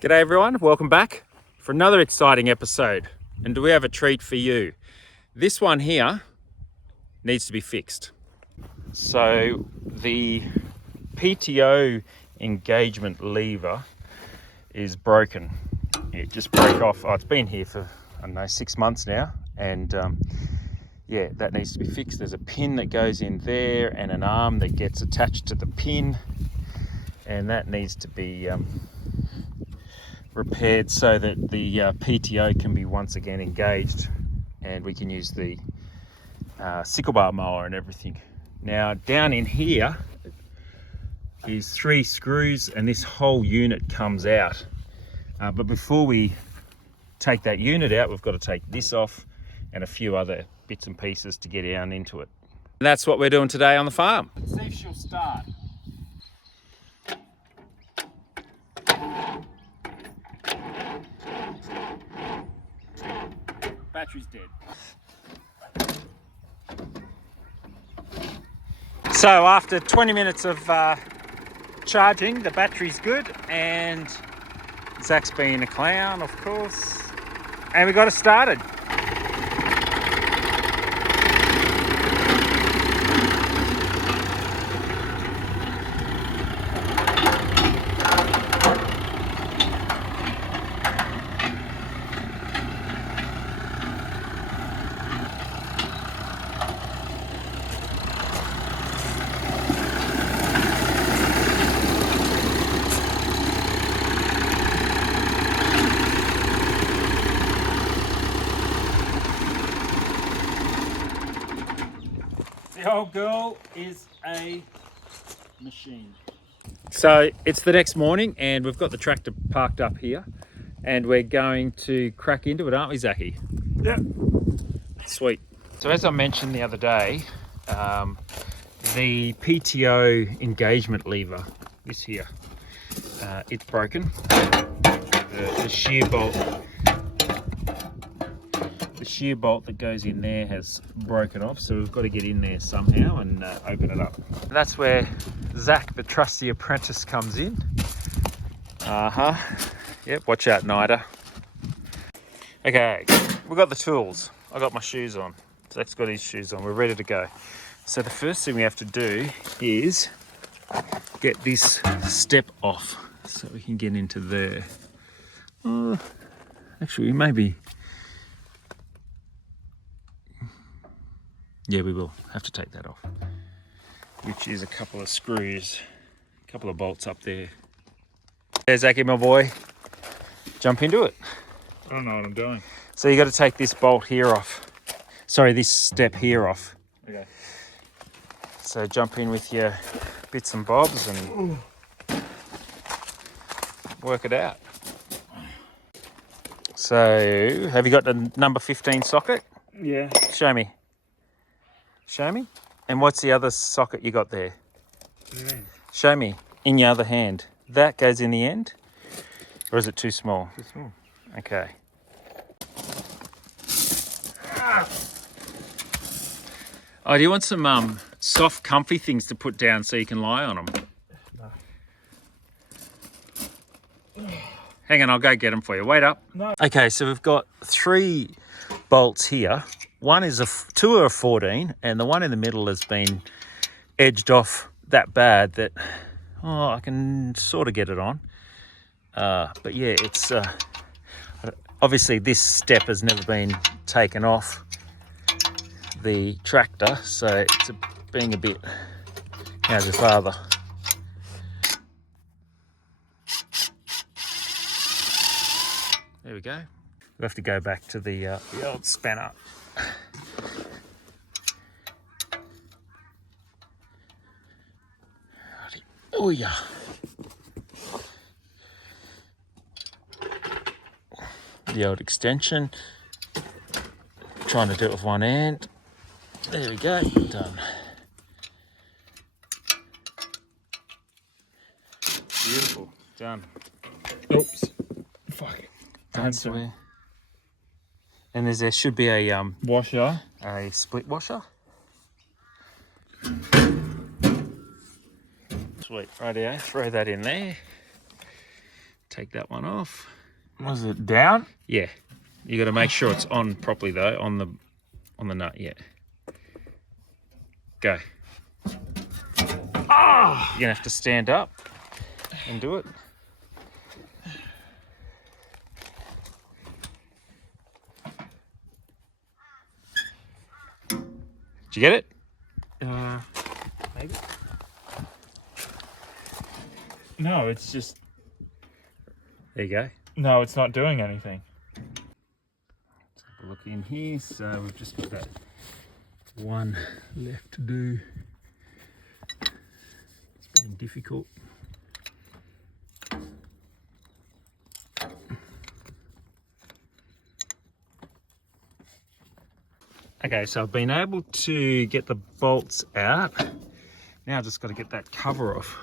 G'day everyone, welcome back for another exciting episode. And do we have a treat for you? This one here needs to be fixed. So the PTO engagement lever is broken. It just broke off. Oh, it's been here for, I don't know, 6 months now. And yeah, that needs to be fixed. There's a pin that goes in there and an arm that gets attached to the pin. And that needs to be repaired so that the PTO can be once again engaged and we can use the sickle bar mower and everything. Now down in here is 3 screws and this whole unit comes out. But before we take that unit out, we've got to take this off and a few other bits and pieces to get down into it. And that's what we're doing today on the farm. Let's see if she'll start. Battery's dead. So after 20 minutes of charging, the battery's good and Zach's been a clown, of course, and we got it started. The old girl is a machine. So it's the next morning and we've got the tractor parked up here and we're going to crack into it, aren't we, Zachy? Yeah. Sweet. So as I mentioned the other day, the PTO engagement lever, this here, it's broken. The shear bolt that goes in there has broken off, so we've got to get in there somehow and open it up. And that's where Zach, the trusty apprentice, comes in. Yep, watch out, Nida. Okay, we've got the tools. I got my shoes on. Zach's got his shoes on. We're ready to go. So the first thing we have to do is get this step off so we can get into there. Actually, maybe... Yeah, we will have to take that off, which is a couple of screws, a couple of bolts up there. There's Zachy, my boy. Jump into it. I don't know what I'm doing. So you got to take this bolt here off. Sorry, this step here off. Okay. So jump in with your bits and bobs and work it out. So, have you got the number 15 socket? Yeah. Show me. Show me. And what's the other socket you got there? What do you mean? Show me in your other hand. That goes in the end? Or is it too small? Too small. Okay. Oh, do you want some soft, comfy things to put down so you can lie on them? No. Hang on, I'll go get them for you. Wait up. No. Okay, so we've got 3 bolts here. One is 2 are 14, and the one in the middle has been edged off that bad that I can sort of get it on. But yeah, it's obviously this step has never been taken off the tractor, so it's being a bit, how's your father? There we go. We have to go back to the old spanner. Oh yeah. The old extension. Trying to do it with one hand. There we go, done. Beautiful, done. Oops. Fuck. That's where. And there should be a Washer. a split washer. Sweet, rightio, throw that in there. take that one off. Was it down? Yeah, you got to make sure it's on properly though, on the nut. Yeah. Go. Ah! You're gonna have to stand up and do it. Did you get it? Maybe. No, it's just. There you go. No, it's not doing anything. Let's have a look in here. So we've just got that one left to do. It's been difficult. Okay, so I've been able to get the bolts out. Now I've just got to get that cover off.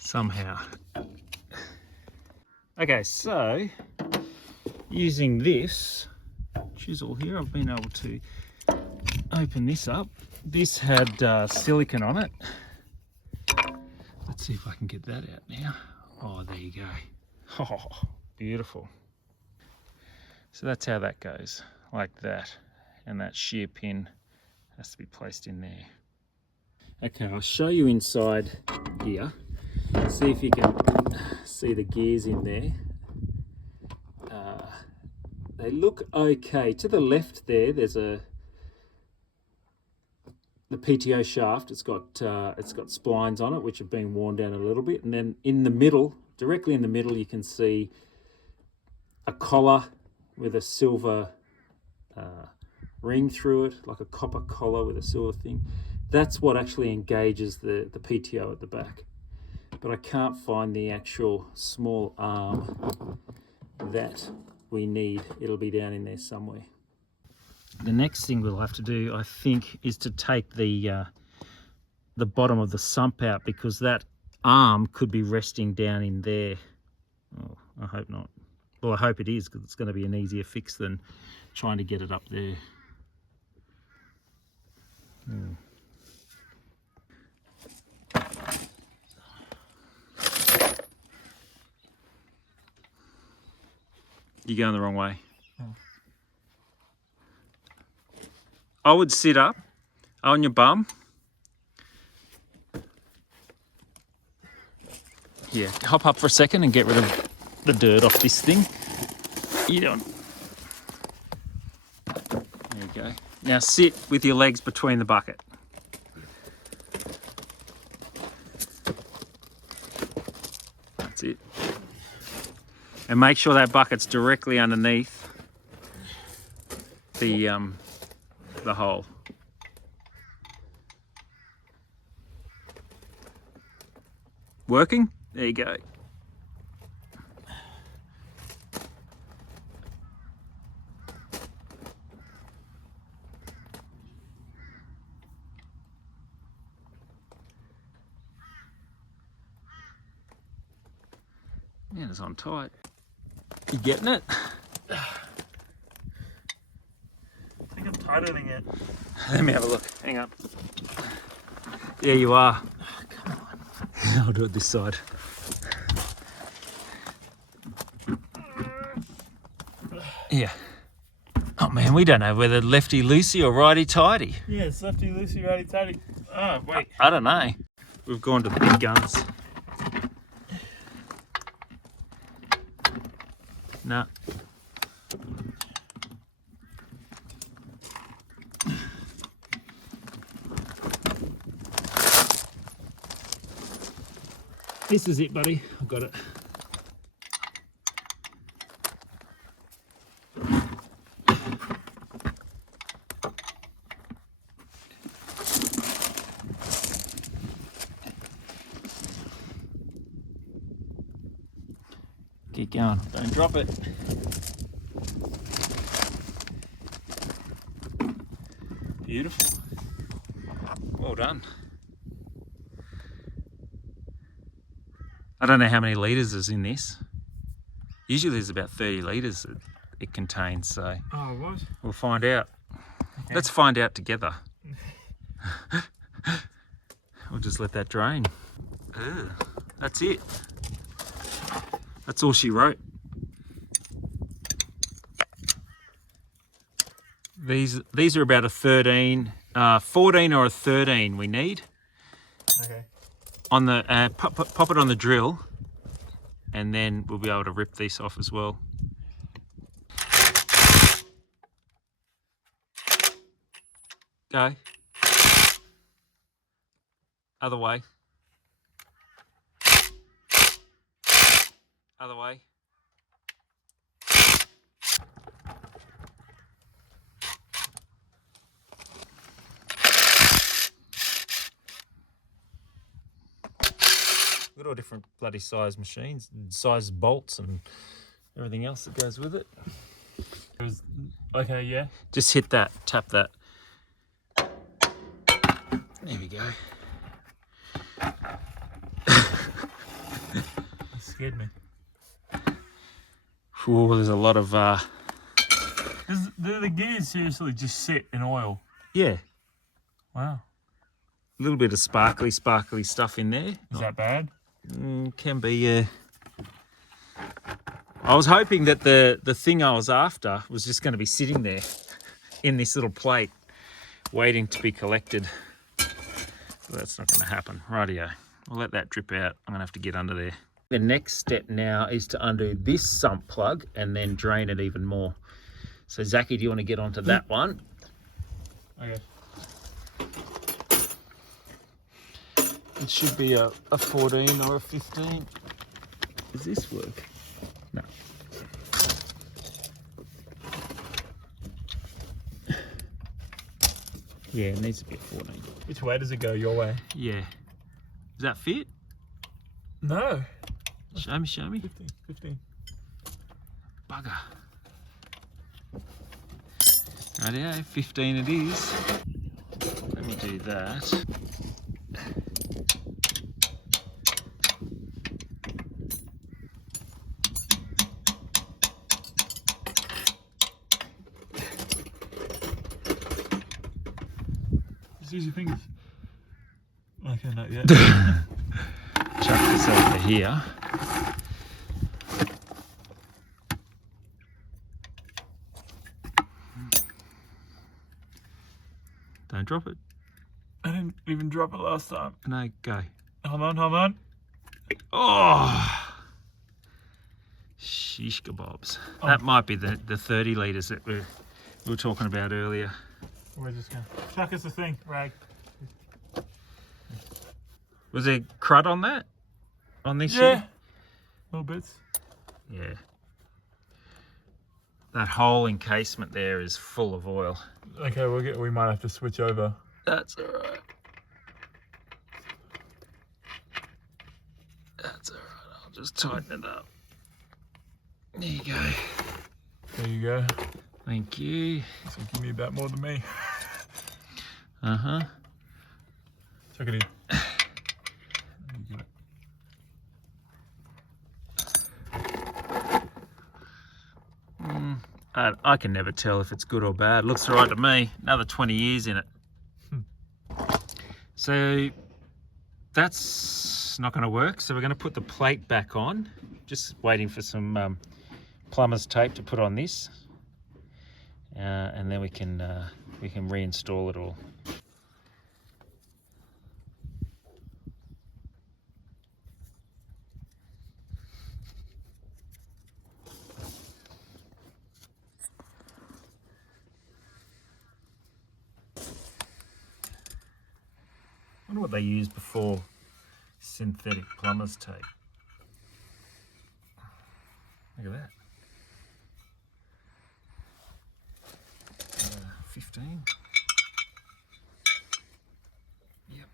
Somehow. Okay, so using this chisel here, I've been able to open this up. This had silicone on it. Let's see if I can get that out now. Oh, there you go. Oh, beautiful. So that's how that goes, like that. And that shear pin has to be placed in there. Okay, I'll show you inside here. See if you can see the gears in there. They look okay. To the left there, there's the PTO shaft. It's got splines on it, which have been worn down a little bit. And then in the middle, directly in the middle, you can see a collar with a silver ring through it, like a copper collar with a silver thing. That's what actually engages the PTO at the back. But I can't find the actual small arm that we need. It'll be down in there somewhere. The next thing we'll have to do, I think, is to take the bottom of the sump out, because that arm could be resting down in there. Oh, I hope not. Well, I hope it is, because it's going to be an easier fix than trying to get it up there. You're going the wrong way. Oh. I would sit up on your bum. Yeah, hop up for a second and get rid of the dirt off this thing. You doing? There you go. Now sit with your legs between the bucket. That's it. And make sure that bucket's directly underneath the hole. Working? There you go. Man, it's on tight. You getting it? I think I'm tightening it. Let me have a look. Hang on. There you are. Oh, come on. I'll do it this side. Yeah. Oh man, we don't know whether lefty loosey or righty tighty. Yeah, it's lefty loosey, righty tighty. Oh, wait. I don't know. We've gone to the big guns. No. This is it, buddy. I've got it. Keep going. Don't drop it. Beautiful. Well done. I don't know how many litres is in this. Usually there's about 30 litres that it contains, so Oh, what? we'll find out. Okay. Let's find out together. We'll just let that drain. That's it. That's all she wrote. These are about a 13, 14 or a 13 we need. Okay. On the pop it on the drill, and then we'll be able to rip these off as well. Go. Other way. Other way. Look at all different bloody size machines, size bolts and everything else that goes with it. Okay, yeah. Just hit that, tap that. There we go. That scared me. Ooh, there's a lot of Do the gears seriously just sit in oil? yeah, Wow. a little bit of sparkly stuff in there. Is that bad? Can be, yeah. I was hoping that the thing I was after was just going to be sitting there in this little plate, waiting to be collected. So that's not going to happen. Rightio. We'll let that drip out. I'm going to have to get under there. The next step now is to undo this sump plug and then drain it even more. So Zachy, do you want to get onto that one? Okay. It should be a 14 or a 15. Does this work? No. Yeah, it needs to be a 14. Which way does it go? Your way? Yeah. Does that fit? No. Show me. 15. Bugger. Rightio, 15 it is. Let me do that. Just use your fingers. Okay, not yet. Chuck this over here. Don't drop it. I didn't even drop it last time. No, go. Hold on. Oh! Shish kebabs. That might be the 30 litres that we were talking about earlier. We're just going to chuck us the thing, rag. Was there crud on that? On this Yeah. shit? Little bits. Yeah. That whole encasement there is full of oil. Okay, we might have to switch over. That's alright. That's alright. I'll just tighten it up. There you go. There you go. Thank you. So give me about more than me. Uh-huh. Chuck it in. I can never tell if it's good or bad. Looks alright to me. Another 20 years in it. So that's not going to work. So we're going to put the plate back on. Just waiting for some plumber's tape to put on this, and then we can reinstall it all. I wonder what they used before synthetic plumber's tape. Look at that. 15. Yep.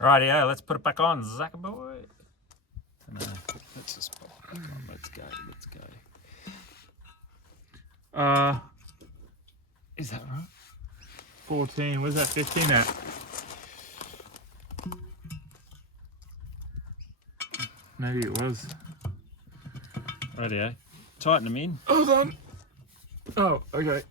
Rightio, let's put it back on, Zach boy. No, let's just put it back on. Let's go. Is that right? 14. Where's that 15 at? Maybe it was. Rightio. Tighten them in. Hold on. Oh, okay.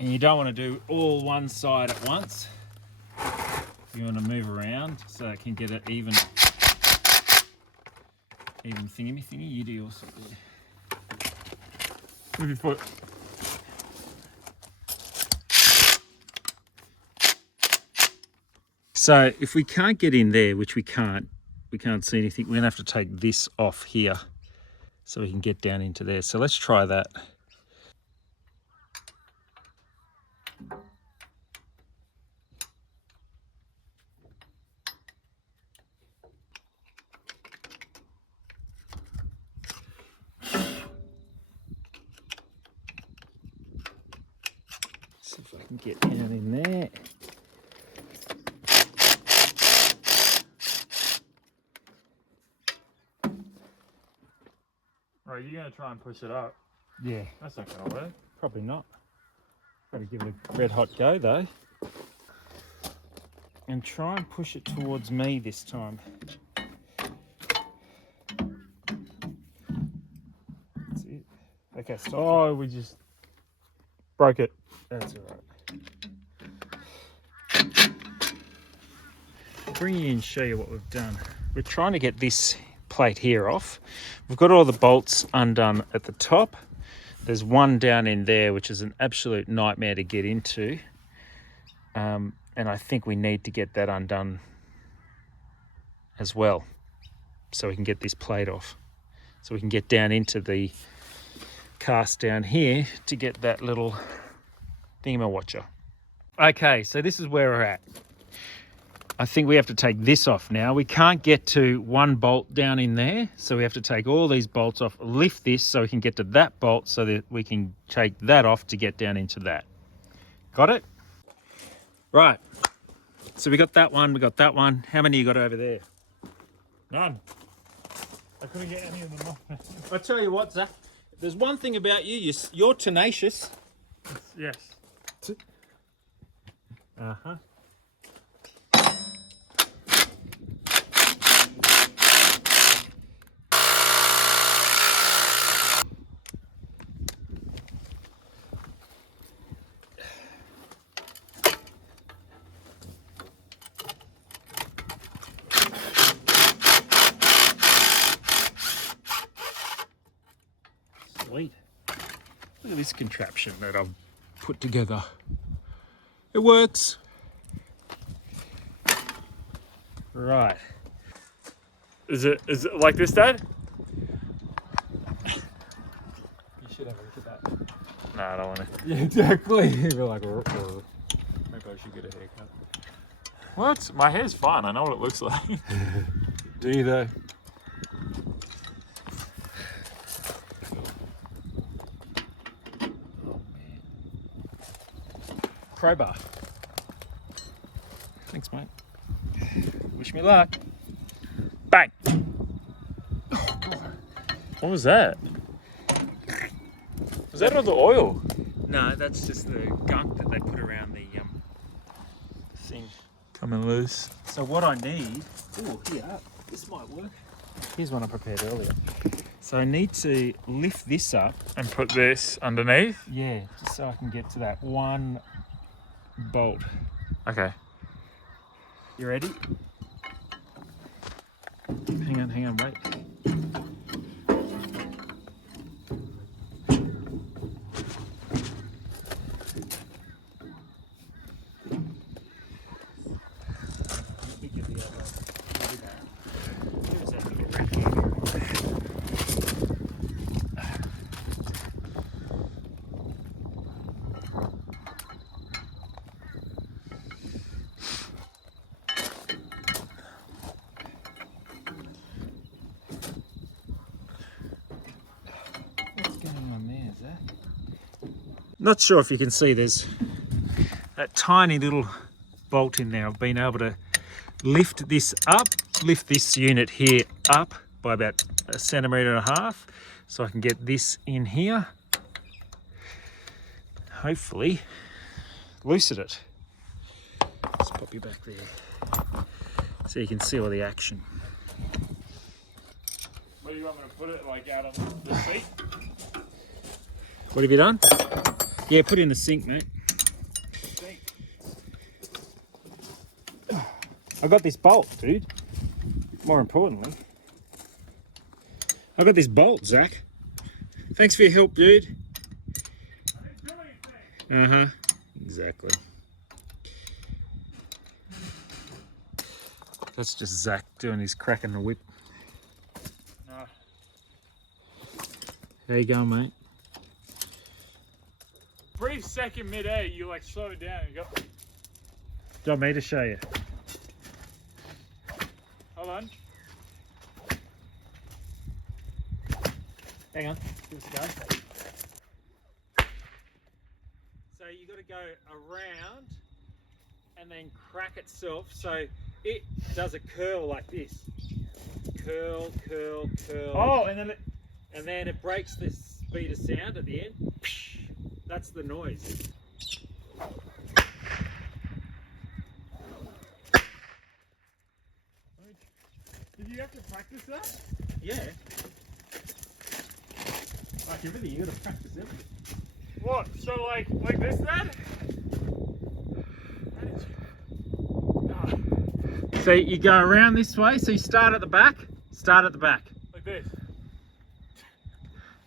And you don't want to do all one side at once. You want to move around so it can get an even thingy. You do your side there. Move your foot. So if we can't get in there, which we can't see anything, we're gonna have to take this off here so we can get down into there. So let's try that. See if I can get down in there. Right, you're gonna try and push it up. Yeah, That's not gonna work. probably not. Got to give it a red hot go though. And try and push it towards me this time. That's it. Okay, stop. Oh, we just broke it. That's all right. Bring you in and show you what we've done. We're trying to get this plate here off. We've got all the bolts undone at the top. There's one down in there, which is an absolute nightmare to get into. And I think we need to get that undone as well, so we can get this plate off. So we can get down into the cast down here to get that little thingamawatcher. Okay, so this is where we're at. I think we have to take this off now. We can't get to one bolt down in there, so we have to take all these bolts off, lift this so we can get to that bolt so that we can take that off to get down into that. Got it? Right. So we got that one, we got that one. How many you got over there? None. I couldn't get any of them off. I tell you what, Zach, there's one thing about you, you're tenacious. Yes. Uh-huh. Sweet. Look at this contraption that I've put together. It works. Right. Is it like this, Dad? You should have a look at that. No, I don't want to. Yeah, exactly. You're like, maybe I should get a haircut. What? My hair's fine. I know what it looks like. Do you though? Crowbar. Thanks, mate. Wish me luck. Bang! Oh, God. What was that? Was that all the oil? No, that's just the gunk that they put around the thing. Coming loose. So what I need, this might work. Here's one I prepared earlier. So I need to lift this up. And put this underneath? Yeah, just so I can get to that one bolt. Okay. You ready? Hang on, wait. Let me get the other. Here's that little wrench. What's going on there, is that? Not sure if you can see, there's that tiny little bolt in there. I've been able to lift this up, lift this unit here up by about 1.5 centimeters, so I can get this in here. Hopefully loosen it. Let's pop you back there so you can see all the action. Where do you want me to put it? Like out on the seat? What have you done? Yeah, put it in the sink, mate. I got this bolt, dude. More importantly, I got this bolt, Zach. Thanks for your help, dude. Exactly. That's just Zach doing his crack in the whip. How you going, mate? Brief second mid-air, you like slow it down and go. Do you want me to show you? Hold on. Hang on, give us a go. So you got to go around and then crack itself. So it does a curl like this. Curl, curl, curl. Oh, and then it breaks this speed of sound at the end. That's the noise. did you have to practice that? Yeah. Like everything, you got to practice everything. What? So like this then? So you go around this way. So you start at the back. Start at the back. Like this.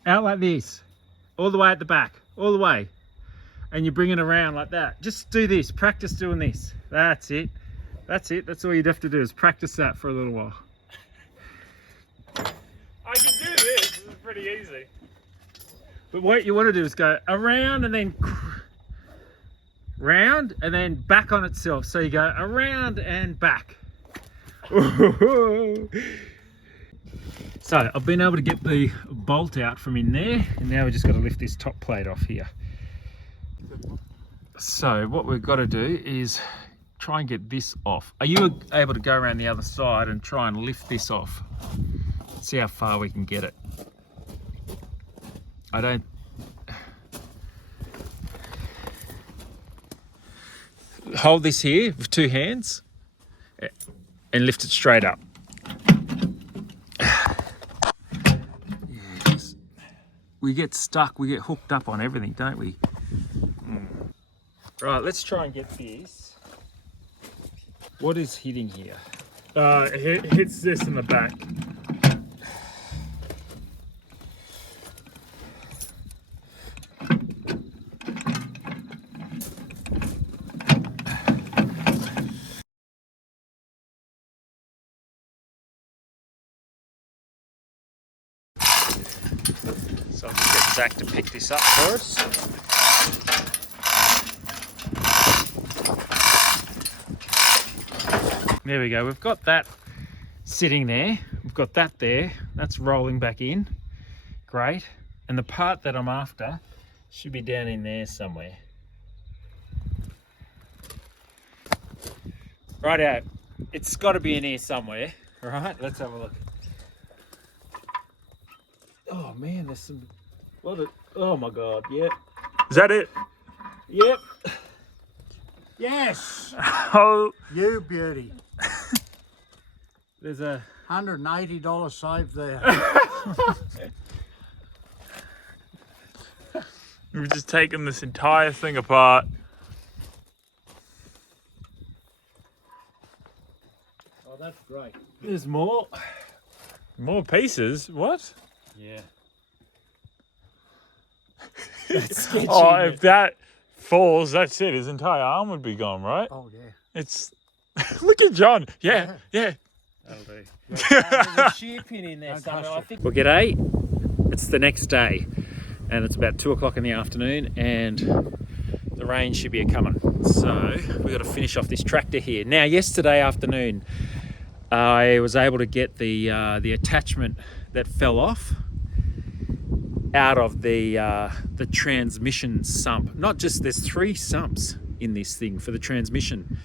Out like this. All the way at the back. All the way. And you bring it around like that. Just do this. Practice doing this. That's it. That's it. That's all you'd have to do is practice that for a little while. I can do this. This is pretty easy. But what you want to do is go around and then round and then back on itself. So you go around and back. So I've been able to get the bolt out from in there, and now we've just got to lift this top plate off here. So what we've got to do is try and get this off. Are you able to go around the other side and try and lift this off? See how far we can get it. I don't... Hold this here with two hands and lift it straight up. Yes. We get stuck, we get hooked up on everything, don't we? Right, let's try and get this. What is hitting here? It hits this in the back. So I'll just get Zach to pick this up for us. There we go, we've got that sitting there. We've got that there. That's rolling back in. Great. And the part that I'm after should be down in there somewhere. Righto. It's got to be in here somewhere. All right, let's have a look. Oh man, there's some... Oh my God, yep. Is that it? Yep. Yes, Oh, you beauty. There's a... $180 saved there. we've just taken this entire thing apart. Oh, that's great. There's more. More pieces? What? Yeah. That's sketchy. Oh, if that falls, that's it. His entire arm would be gone, right? Oh, yeah. It's... Look at John. Yeah, yeah. That'll do. There's a shear pin in there somewhere, I think. Well, g'day. It's the next day, and it's about 2 o'clock in the afternoon, and the rain should be a-coming. So we've got to finish off this tractor here. Now, yesterday afternoon, I was able to get the attachment that fell off out of the transmission sump. Not just, there's 3 sumps in this thing for the transmission.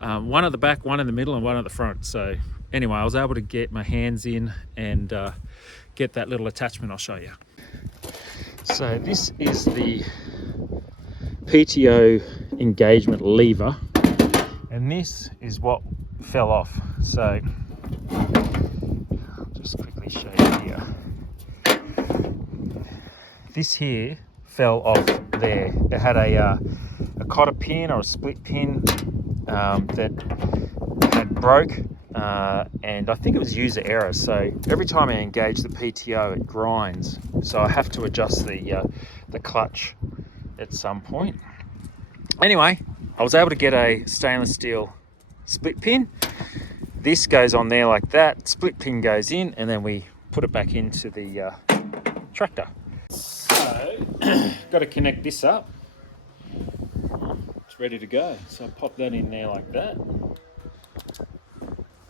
One at the back, one in the middle, and one at the front. So anyway, I was able to get my hands in and get that little attachment. I'll show you. So this is the PTO engagement lever, and this is what fell off. So I'll just quickly show you here. This here fell off there. It had a cotter pin or a split pin that had broke, and I think it was user error. So every time I engage the PTO, it grinds. So I have to adjust the clutch at some point. Anyway, I was able to get a stainless steel split pin. This goes on there like that. Split pin goes in, and then we put it back into the tractor. So, got to connect this up. It's ready to go. So I pop that in there like that.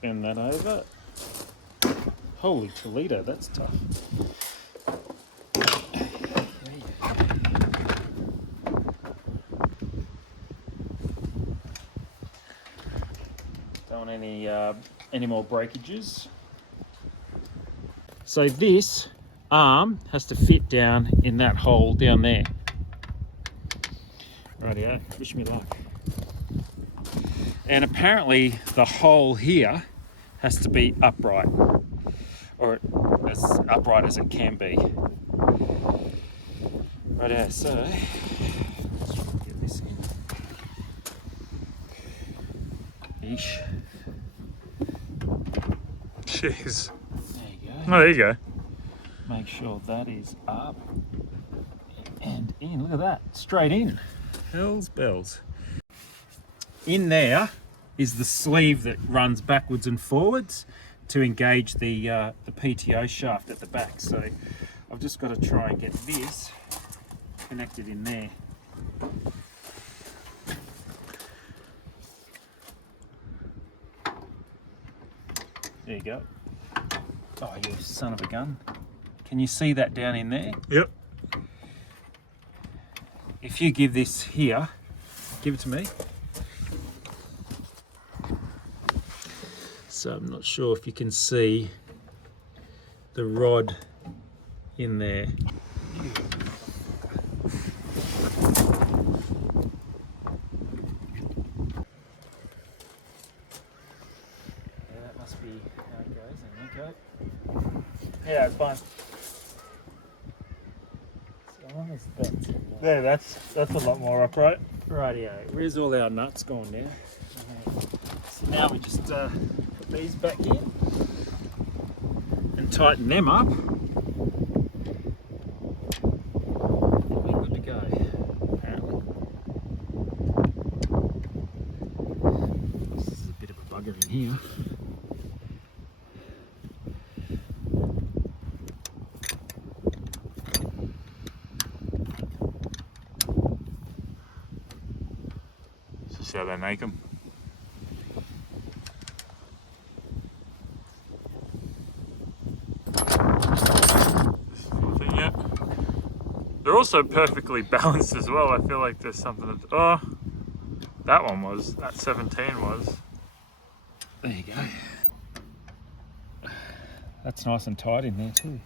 Bend that over. Holy Toledo, that's tough. Don't want any more breakages. So this arm has to fit down in that hole down there. Rightio, wish me luck. And apparently the hole here has to be upright, or as upright as it can be. Rightio, so let's get this in. Eesh. Jeez. There you go. Oh, there you go. Make sure that is up and in. Look at that, straight in. Hell's bells. In there is the sleeve that runs backwards and forwards to engage the PTO shaft at the back. So I've just got to try and get this connected in there. There you go. Oh, you son of a gun. Can you see that down in there? Yep. If you give this here, give it to me. So I'm not sure if you can see the rod in there. Yeah, that must be how it goes. There you go. Yeah, it's fine. So long as that's in there. There, that's a lot more upright. Rightio, where's all our nuts gone now? So now we just put these back in and tighten them up. We're good to go, apparently. This is a bit of a bugger in here. Just how they make them. Nothing yet. They're also perfectly balanced as well. I feel like there's something. Oh, that one was. That 17 was. There you go. That's nice and tight in there too.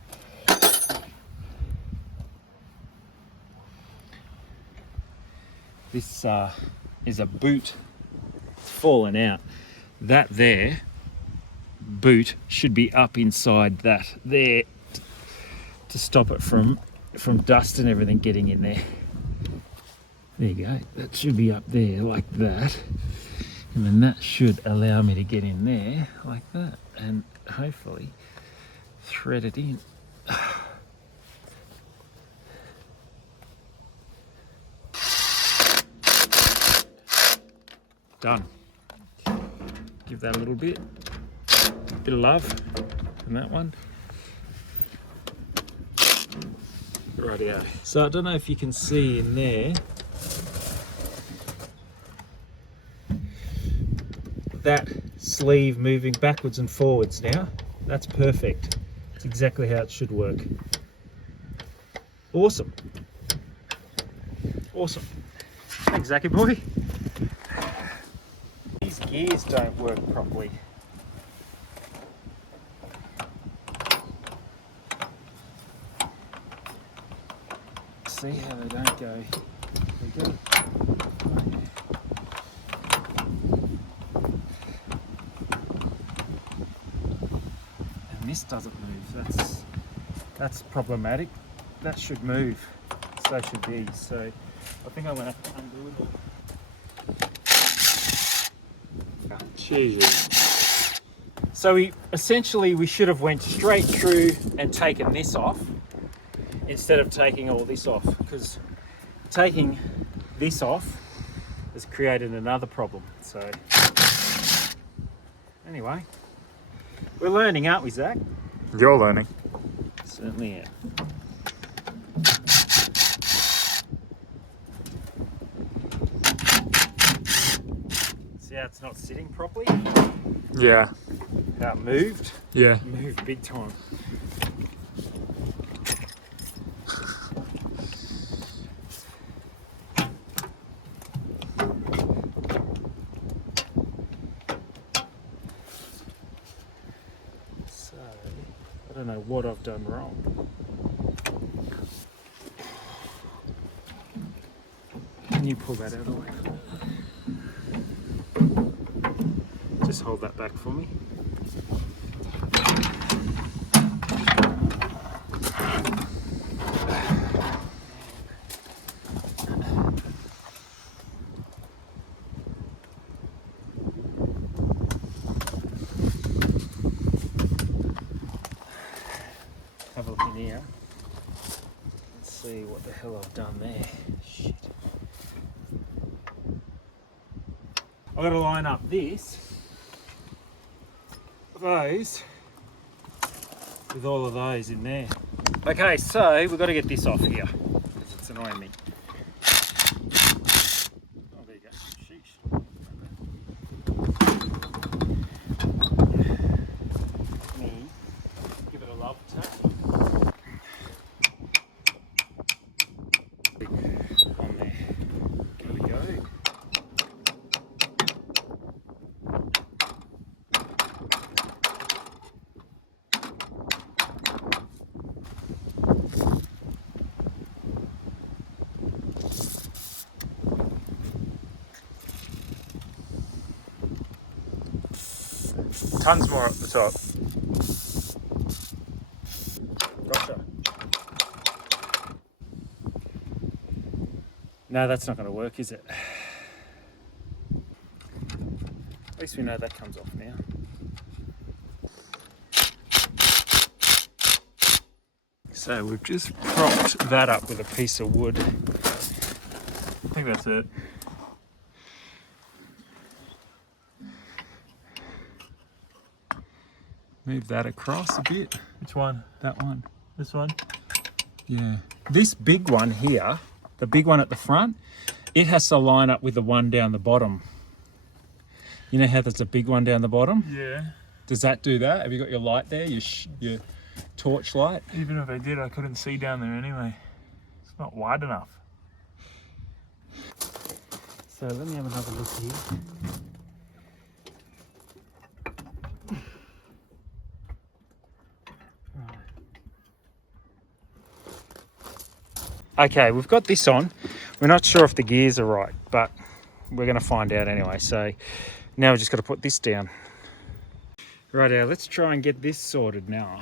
This is a boot. It's fallen out. That there boot should be up inside that there to stop it from dust and everything getting in there. There you go. That should be up there like that. And then that should allow me to get in there like that and hopefully thread it in. Done. Give that a little bit of love on that one. Rightio. So I don't know if you can see in there that sleeve moving backwards and forwards now. That's perfect. It's exactly how it should work. Awesome. Awesome. Thanks, Zachy boy. These gears don't work properly. See how they don't go. There we go. And this doesn't move. That's problematic. That should move. So should these. So I think I'm gonna have to undo it. Jesus. So we should have went straight through and taken this off instead of taking all this off, because taking this off has created another problem. So anyway, we're learning, aren't we, Zach? You're learning. Certainly am. See how it's not sitting properly? Yeah. How it moved? Yeah. Moved big time. So, I don't know what I've done wrong. Can you pull that out of the way? Just hold that back for me. Have a look in here. Let's see what the hell I've done there. Shit. I've got to line up those, with all of those in there. Okay, so we've got to get this off here, because it's annoying me. Oh, there you go. Sheesh. Let me give it a love tap. On there. There we go. Tons more up the top. Gotcha. No, that's not going to work, is it? At least we know that comes off now. So we've just propped that up with a piece of wood. I think that's it. Move that across a bit. Which one? That one. This one? Yeah. This big one here, the big one at the front, it has to line up with the one down the bottom. You know how there's a big one down the bottom? Yeah. Does that do that? Have you got your light there, your torch light? Even if I did, I couldn't see down there anyway. It's not wide enough. So let me have another look here. Okay, we've got this on. We're not sure if the gears are right, but we're going to find out anyway. So now we've just got to put this down. Right, let's try and get this sorted now.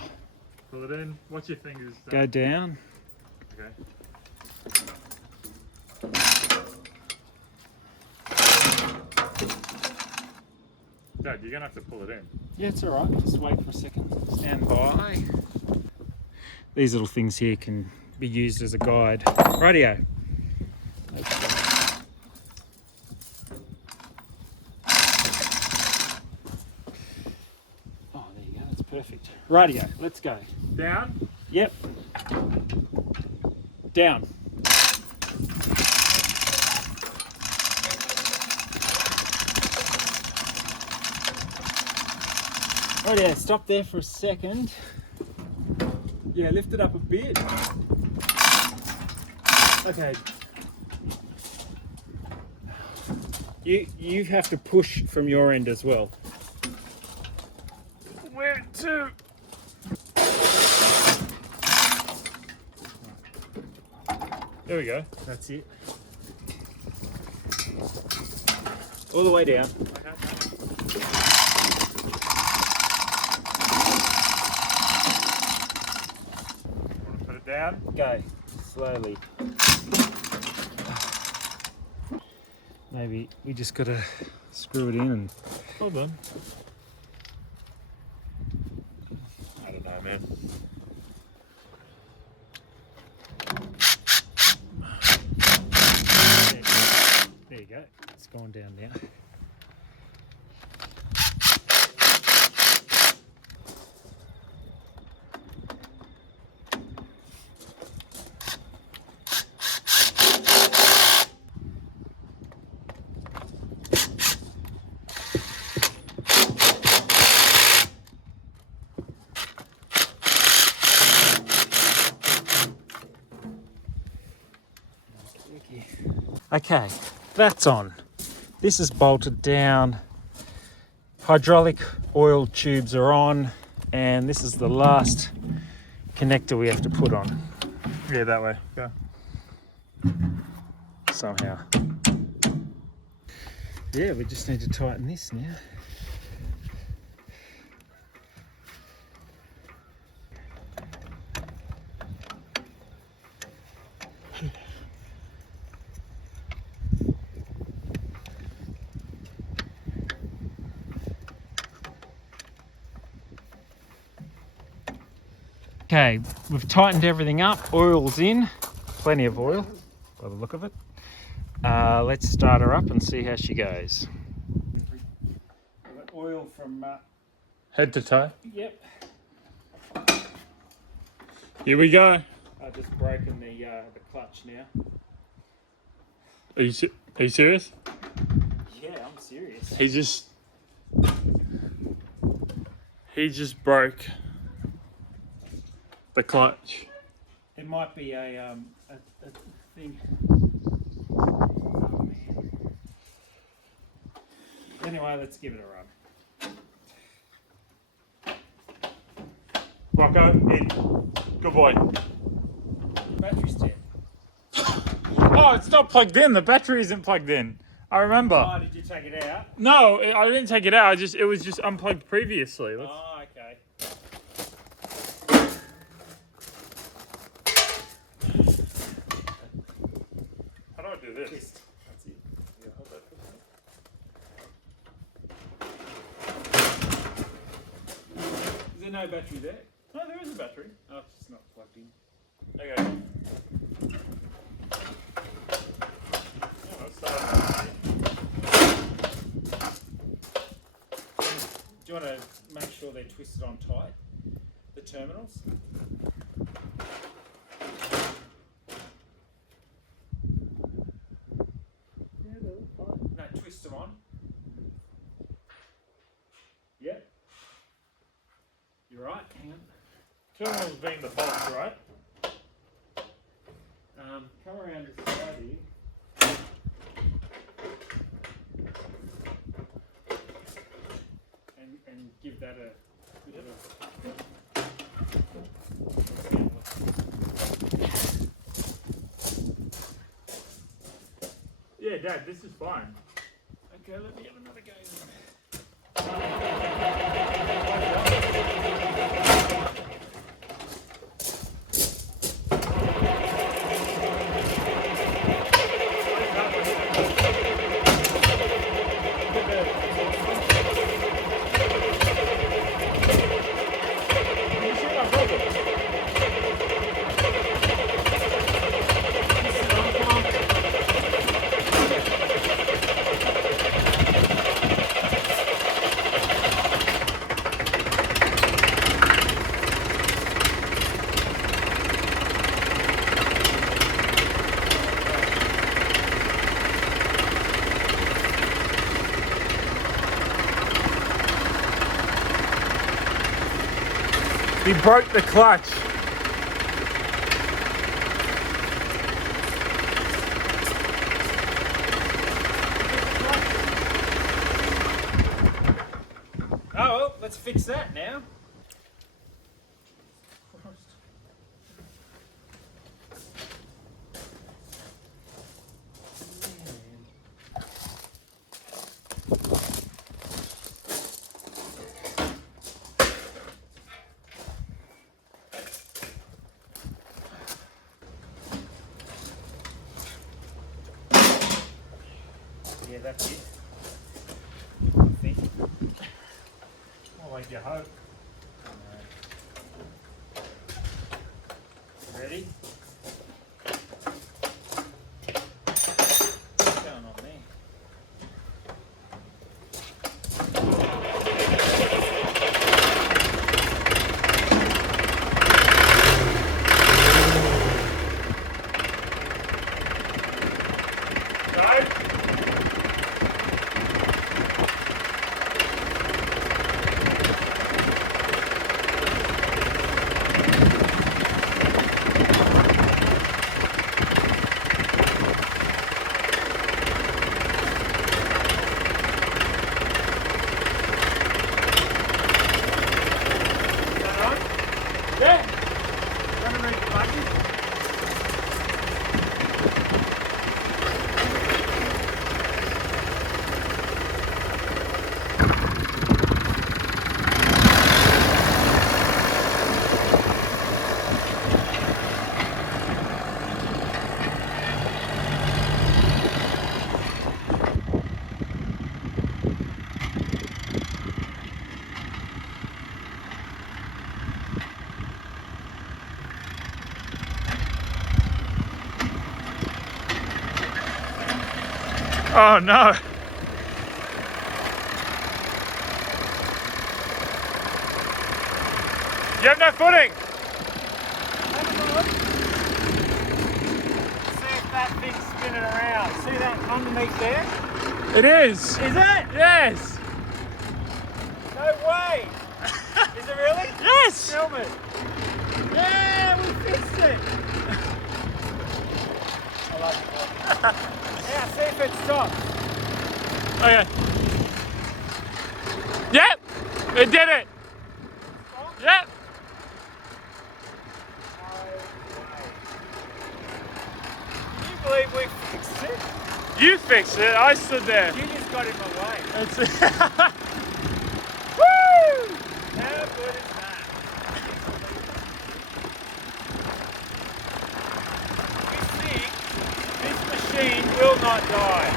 Pull it in. Watch your fingers. Go down. Okay. Dad, you're going to have to pull it in. Yeah, it's all right. Just wait for a second. Stand by. These little things here can be used as a guide. Rightio. Oh, there you go. That's perfect. Rightio. Let's go. Down? Yep. Down. Rightio. Stop there for a second. Yeah, lift it up a bit. Okay. You have to push from your end as well. Where to? There we go. That's it. All the way down. Put it down. Go. Slowly. Maybe we just got to screw it in and... Well done. I don't know, man. There you go. It's gone down now. Okay, that's on. This is bolted down. Hydraulic oil tubes are on, and this is the last connector we have to put on Yeah, that way. Go. somehow. Yeah, we just need to tighten this now. Okay, we've tightened everything up. Oil's in, plenty of oil by the look of it. Let's start her up and see how she goes. We've got oil from... Head to toe. Yep. Here we go. I've just broken the clutch now. Are you serious? Yeah, I'm serious. He just broke the clutch. It might be a thing. Oh, man. Anyway, let's give it a run. Rocco, in. Good boy. Battery's dead. Oh, it's not plugged in. The battery isn't plugged in. I remember. Oh, did you take it out? No, I didn't take it out. It was just unplugged previously. Oh, okay. How do I do this? Twist. That's it. Yeah, hold that for a second. Is there no battery there? No, there is a battery. Oh, it's just not plugged in. Okay. Yeah, let's start. Do you want to make sure they're twisted on tight, the terminals? Yeah, that was fine. No, twist them on. Yep. You're right, hang on. Terminals being the bolts, right? Come around this side here. And give that a bit of Yeah, Dad, this is fine. Okay, let me have another go then. He broke the clutch. Oh well, let's fix that now. that's it. I think. I'll make you hope. Ready? What's going on there? Oh no! You have no footing! See if that thing's spinning around. See that underneath there? It is! Is it? Yes! No way! Is it really? Yes! Film it. Yeah, we fixed it. I love it. Now see if it stops. Okay. Yep! It did it! Yep! Can you believe we fixed it? You fixed it, I stood there. You just got in my way. That's it. Woo! How good is that? We think this machine will not die.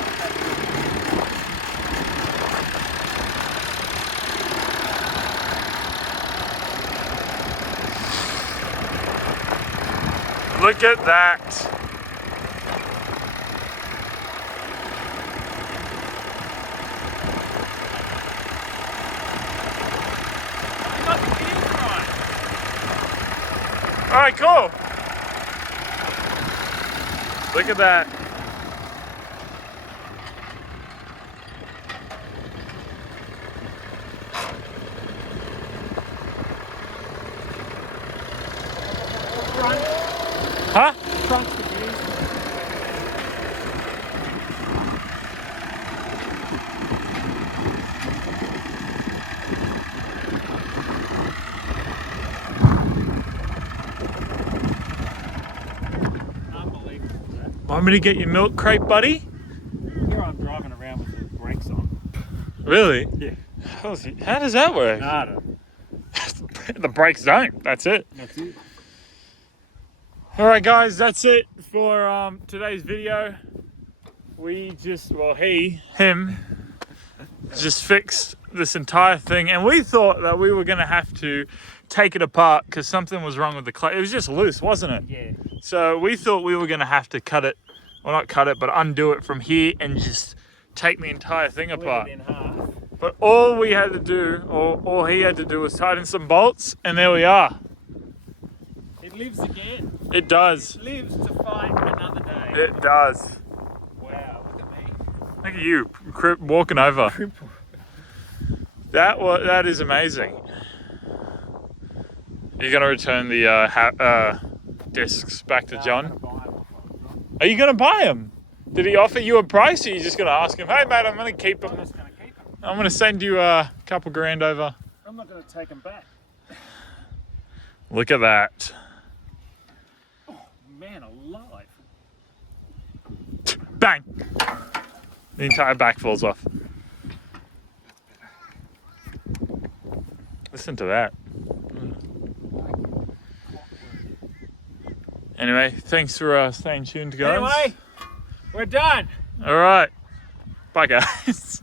Look at that. You got the gears right. All right, cool. Look at that. Huh? Crunch the gears. Unbelievable. Want me to get your milk crate, buddy? Here I'm driving around with the brakes on. Really? Yeah. How does that work? Nada. The brakes don't. That's it. That's it. All right, guys, that's it for today's video. We him, just fixed this entire thing, and we thought that we were gonna have to take it apart because something was wrong with the clutch. It was just loose, wasn't it? Yeah. So we thought we were gonna have to cut it, well, not cut it, but undo it from here and just take the entire thing apart. Split it in half. But all we had to do, or all he had to do, was tighten some bolts, and there we are. It lives again. It does. It lives to fight another day. It does. Wow, look at me. Look at you walking over. That is amazing. You're gonna return the discs back to John? Are you gonna buy them? Did he offer you a price, or are you just gonna ask him, hey mate, I'm gonna keep them. I'm just going to keep them. I'm gonna send you a couple grand over. I'm not going to take them back. Look at that. Oh, man alive. Bang! The entire back falls off. Listen to that. Anyway, thanks for staying tuned, guys. Anyway, we're done. All right. Bye, guys.